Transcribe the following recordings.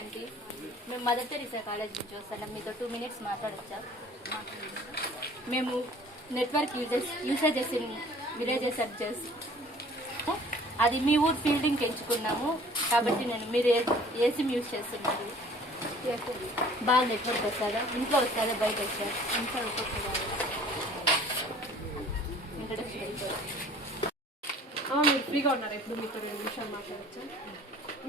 Aunty, మేము mother Teresa college నుంచి వస్తున్నాం. మీతో 2 minutes మాట్లాడచ్చా? మేము network usages in villages searches, అది మీ ఊరు ఫీల్డింగ్కి ఎంచుకున్నాము. కాబట్టి మీరు ఏ సిమ్ యూజ్ చేస్తున్నారు? బాగా నెట్వర్క్ వస్తుందా? ఇంట్లో వస్తుందా? బయట వస్తుందా? ఇంట్లో మీరు ఫ్రీగా ఉన్నారు? ఎప్పుడు మీతో 2 నిమిషాలు మాట్లాడచ్చా?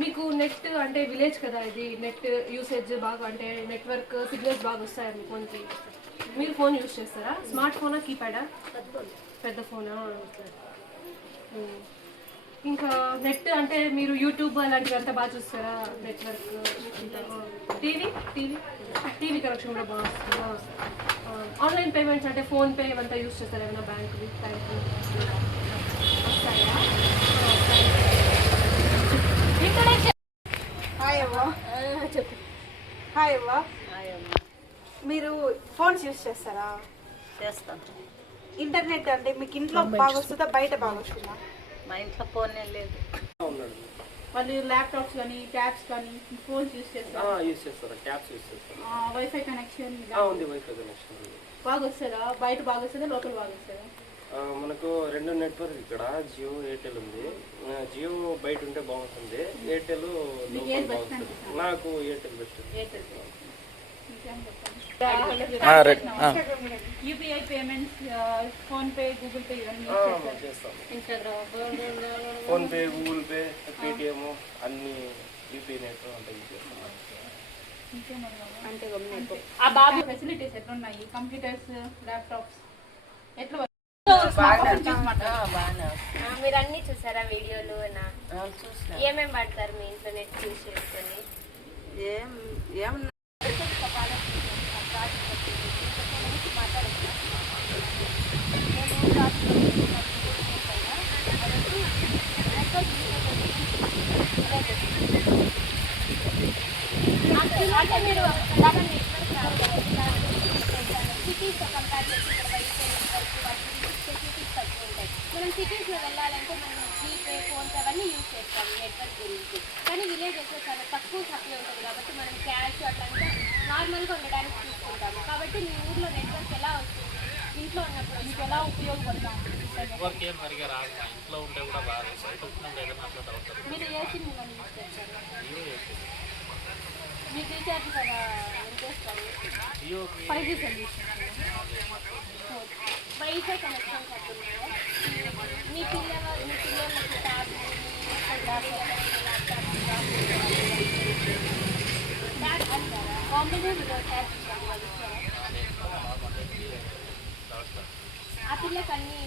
మీకు నెట్ అంటే విలేజ్ కదా, ఇది నెట్ యూసేజ్ బాగా అంటే నెట్వర్క్ సిగ్నల్స్ బాగా వస్తాయి మీ ఫోన్కి. మీరు ఫోన్ యూజ్ చేస్తారా? స్మార్ట్ ఫోనా, కీప్యాడా? పెద్ద ఫోనా? ఇంకా నెట్ అంటే మీరు యూట్యూబ్ అలాంటివి అంతా బాగా చూస్తారా? నెట్వర్క్, టీవీ కనెక్షన్ కూడా బాగా వస్తుందా? ఆన్లైన్ పేమెంట్స్ అంటే ఫోన్పే ఇవంతా యూజ్ చేస్తారా? ఏమైనా బ్యాంకు వస్తాయా? చెప్పు. హాయ్ అవ్వ, మీరు ఫోన్స్ యూజ్ చేస్తారా? చేస్తాం. ఇంటర్నెట్ అంటే మీకు ఇంట్లో బాగా వస్తుందా, బయట బాగా వస్తుందా? మా ఇంట్లో ఫోనే లేదు. వాళ్ళు ల్యాప్టాప్స్ కానీ ట్యాబ్స్ కానీ ఫోన్స్ యూజ్ చేస్తారు. యూజ్ చేస్తారా? ట్యాబ్స్ యూజ్ చేస్తారా? వైఫై కనెక్షన్ ఉంది, వైఫై కనెక్షన్ ఉంది. బాగా వస్తుందా? బయట బాగా వస్తుందా, లోపల బాగా వస్తుందా? మనకు 2 నెట్వర్క్ ఇక్కడ జియో, ఎయిర్టెల్ ఉంది. జియో బయట ఉంటే బాగుంటుంది, ఎయిర్టెల్ లోపల బాగుంటుంది. నాకు Airtel best. UPI payments, phone pay, Google pay ఇవన్నీ చేస్తాం. Phone pay, Google pay, Paytm అన్ని యూపీఐ నెట్ అంతా యూజ్ చేస్తాం. ఆ బాబు ఫెసిలిటీస్ ఎట్లున్నాయి? కంప్యూటర్స్, ల్యాప్టాప్స్ ఎట్లా? మీరు అన్ని చూసారా వీడియోలు? ఏమేమి పడతారు మీ ఇంట్లో నెట్ యూజ్ చేసుకొని? అంటే మీరు సిటీస్తో కంపేర్ చేసి మనం సిటీస్లో వెళ్ళాలంటే మనం జీపే, ఫోన్పే అవన్నీ యూజ్ చేస్తాం నెట్వర్క్ గురించి. కానీ విలేజెస్లో చాలా తక్కువ సప్లై ఉంటుంది కాబట్టి మనం క్యాష్ అట్లంతా నార్మల్గా ఉండడానికి చూసుకుంటాము. కాబట్టి మీ ఊర్లో నెట్వర్క్ ఎలా వస్తుంది? ఇంట్లో ఉన్నప్పుడు మీకు ఎలా ఉపయోగపడతాం? నెట్వర్క్ ఏం సరిగా రాదు, ఇంట్లో ఉంటే కూడా బాగా బయట వచ్చినప్పుడు ఏదైనా అట్లా అవుతుంది. మీరు ఏ సిమ్ యూజ్ చేస్తారు? మీకు రీఛార్జ్ కదా ఏం చేస్తారు? 5G సొల్యూషన్, వైఫై కనెక్షన్ కట్టున్నారా? మీ పిల్లలకి ట్యాబ్, అంటారా? కాంబినేషన్ ట్యాబ్ ఇస్తారు. ఆ పిల్లకి అన్ని